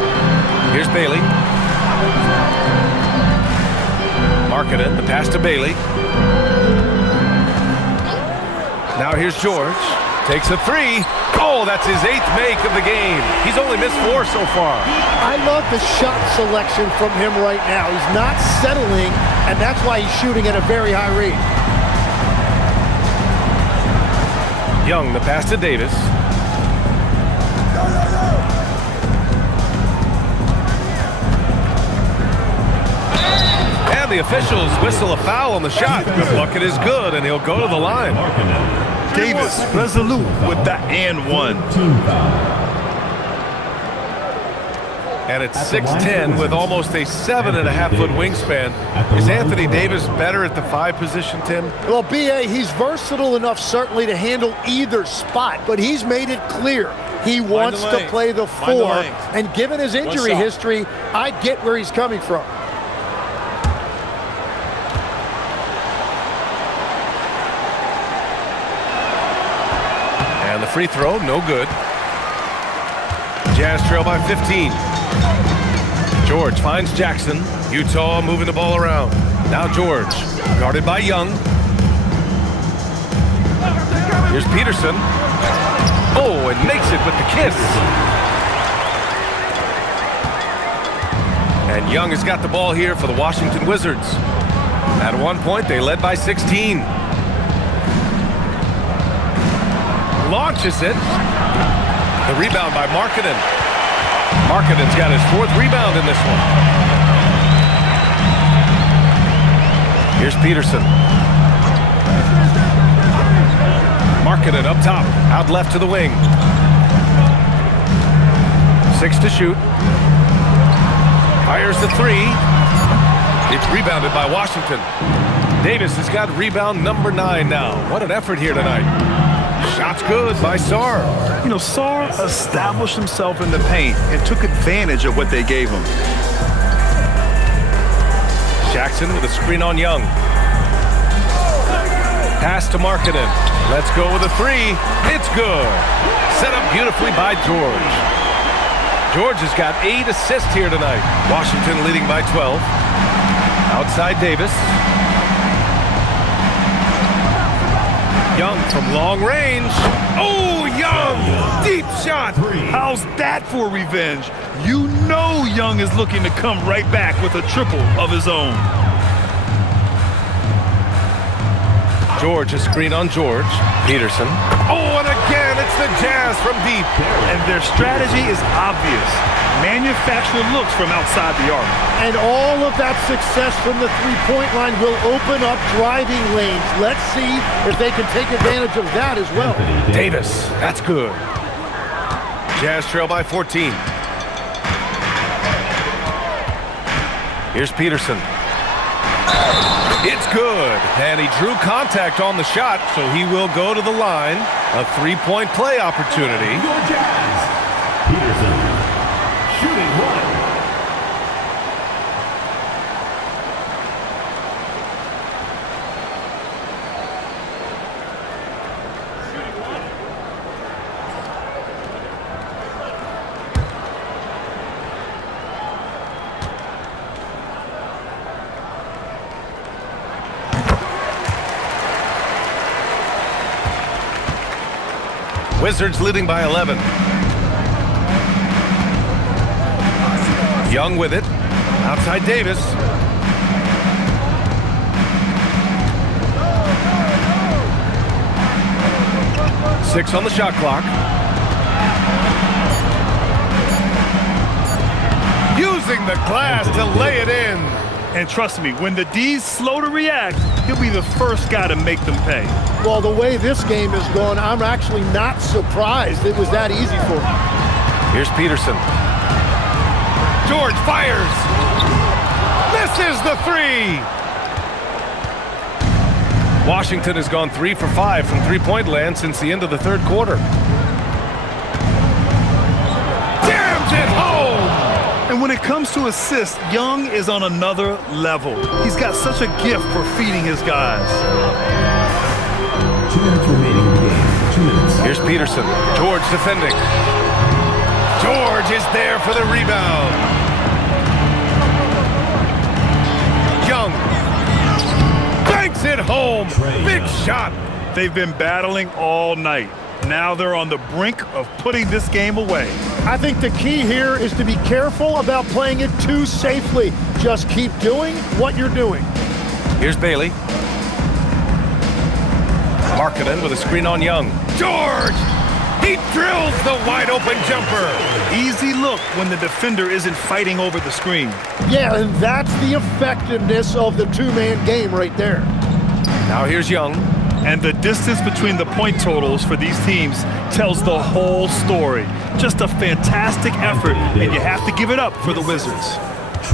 Here's Bailey. Markkanen, the pass to Bailey. Now here's George. Takes a 3. Oh, that's his 8th make of the game. He's only missed 4 so far. I love the shot selection from him right now. He's not settling, and that's why he's shooting at a very high rate. Young, the pass to Davis. And the officials whistle a foul on the shot. The bucket is good, and he'll go to the line. Davis resolute with the and one. And it's 6'10" with almost a 7.5-foot wingspan. Is Anthony Davis better at the 5 position, Tim? Well, B.A., he's versatile enough certainly to handle either spot, but he's made it clear he wants to play the 4. And given his injury history, I get where he's coming from. And the free throw, no good. Jazz trail by 15. George finds Jackson. Utah moving the ball around. Now George, guarded by Young. Here's Peterson. Oh, and makes it with the kiss. And Young has got the ball here for the Washington Wizards. At one point, they led by 16. Launches it. The rebound by Markkanen. Markkanen's got his 4th rebound in this one. Here's Peterson. Markkanen up top, out left to the wing. 6 to shoot. Fires the 3. It's rebounded by Washington. Davis has got rebound number 9 now. What an effort here tonight. Shot's good by Sarr. You know, Sarr established himself in the paint and took advantage of what they gave him. Jackson with a screen on Young. Pass to Markkanen. Let's go with a 3. It's good. Set up beautifully by George. George has got 8 assists here tonight. Washington leading by 12. Outside Davis. Young from long range. Oh, Young! Deep shot! How's that for revenge? You know Young is looking to come right back with a triple of his own. George, a screen on George. Peterson. Oh, and again, it's the Jazz from deep. And their strategy is obvious. Manufacture looks from outside the arc. And all of that success from the three-point line will open up driving lanes. Let's see if they can take advantage of that as well. Davis, that's good. Jazz trail by 14. Here's Peterson. It's good. And he drew contact on the shot, so he will go to the line. A 3-point play opportunity. Your Jazz. Peterson. Shooting 1. Wizards leading by 11. Young with it. Outside Davis. Six on the shot clock. Using the glass to lay it in. And trust me, when the D's slow to react, he'll be the first guy to make them pay. Well, the way this game is going, I'm actually not surprised it was that easy for him. Here's Peterson. George fires. Misses the three. Washington has gone 3 for 5 from three-point land since the end of the third quarter. Jams it home. And when it comes to assists, Young is on another level. He's got such a gift for feeding his guys. 2 minutes remaining in the game. 2 minutes. Here's Peterson. George defending. George is there for the rebound. Young banks it home. Big shot. They've been battling all night. Now they're on the brink of putting this game away. I think the key here is to be careful about playing it too safely. Just keep doing what you're doing. Here's Bailey. Markkanen with a screen on Young. George! He drills the wide-open jumper. Easy look when the defender isn't fighting over the screen. Yeah, and that's the effectiveness of the two-man game right there. Now here's Young. And the distance between the point totals for these teams tells the whole story. Just a fantastic effort, and you have to give it up for the Wizards.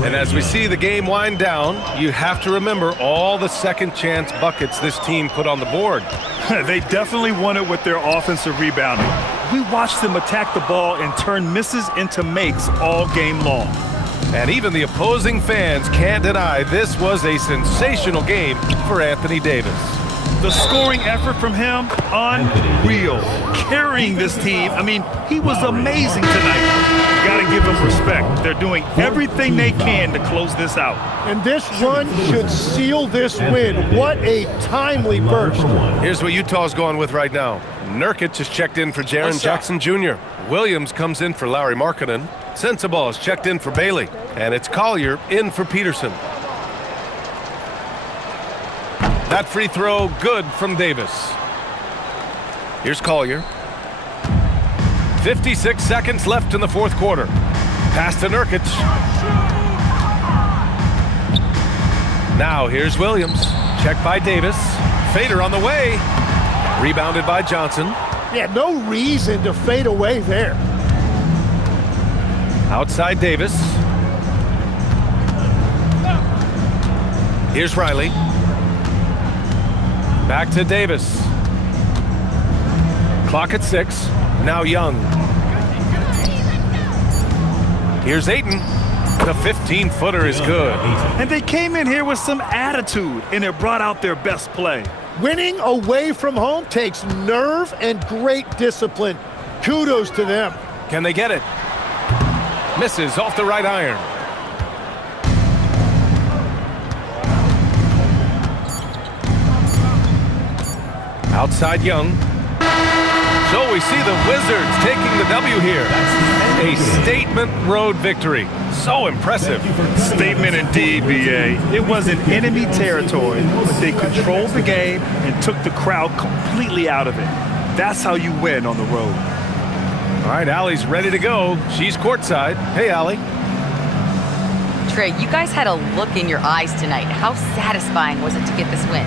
And as we see the game wind down, you have to remember all the second chance buckets this team put on the board. They definitely won it with their offensive rebounding. We watched them attack the ball and turn misses into makes all game long. And even the opposing fans can't deny this was a sensational game for Anthony Davis. The scoring effort from him, unreal. Carrying this team, I mean, he was amazing tonight. You gotta give him respect. They're doing everything they can to close this out. And this run should seal this win. What a timely burst. Here's what Utah's going with right now. Nurkic is checked in for Jaren Jackson Jr. Williams comes in for Lauri Markkanen. Sensabaugh is checked in for Bailey. And it's Collier in for Peterson. That free throw good from Davis. Here's Collier. 56 seconds left in the fourth quarter. Pass to Nurkic. Now here's Williams. Checked by Davis. Fader on the way. Rebounded by Johnson. Yeah, no reason to fade away there. Outside Davis. Here's Riley. Back to Davis. Clock at 6. Now Young. Here's Ayton. The 15-footer is good. And they came in here with some attitude, and it brought out their best play. Winning away from home takes nerve and great discipline. Kudos to them. Can they get it? Misses off the right iron. Outside Young. So we see the Wizards taking the W here. A statement road victory. So impressive. Statement indeed, B.A. It wasn't enemy territory, but they controlled the game and took the crowd completely out of it. That's how you win on the road. All right, Allie's ready to go. She's courtside. Hey, Allie. Trey, you guys had a look in your eyes tonight. How satisfying was it to get this win?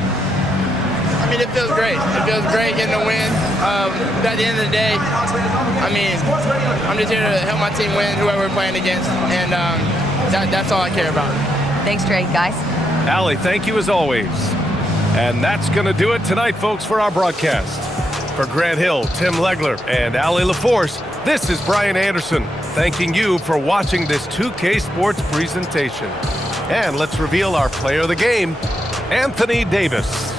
I mean, it feels great. It feels great getting a win. At the end of the day, I mean, I'm just here to help my team win, whoever we're playing against, and that's all I care about. Thanks, Trey. Guys? Allie, thank you as always. And that's going to do it tonight, folks, for our broadcast. For Grant Hill, Tim Legler, and Allie LaForce, this is Brian Anderson, thanking you for watching this 2K Sports presentation. And let's reveal our player of the game, Anthony Davis.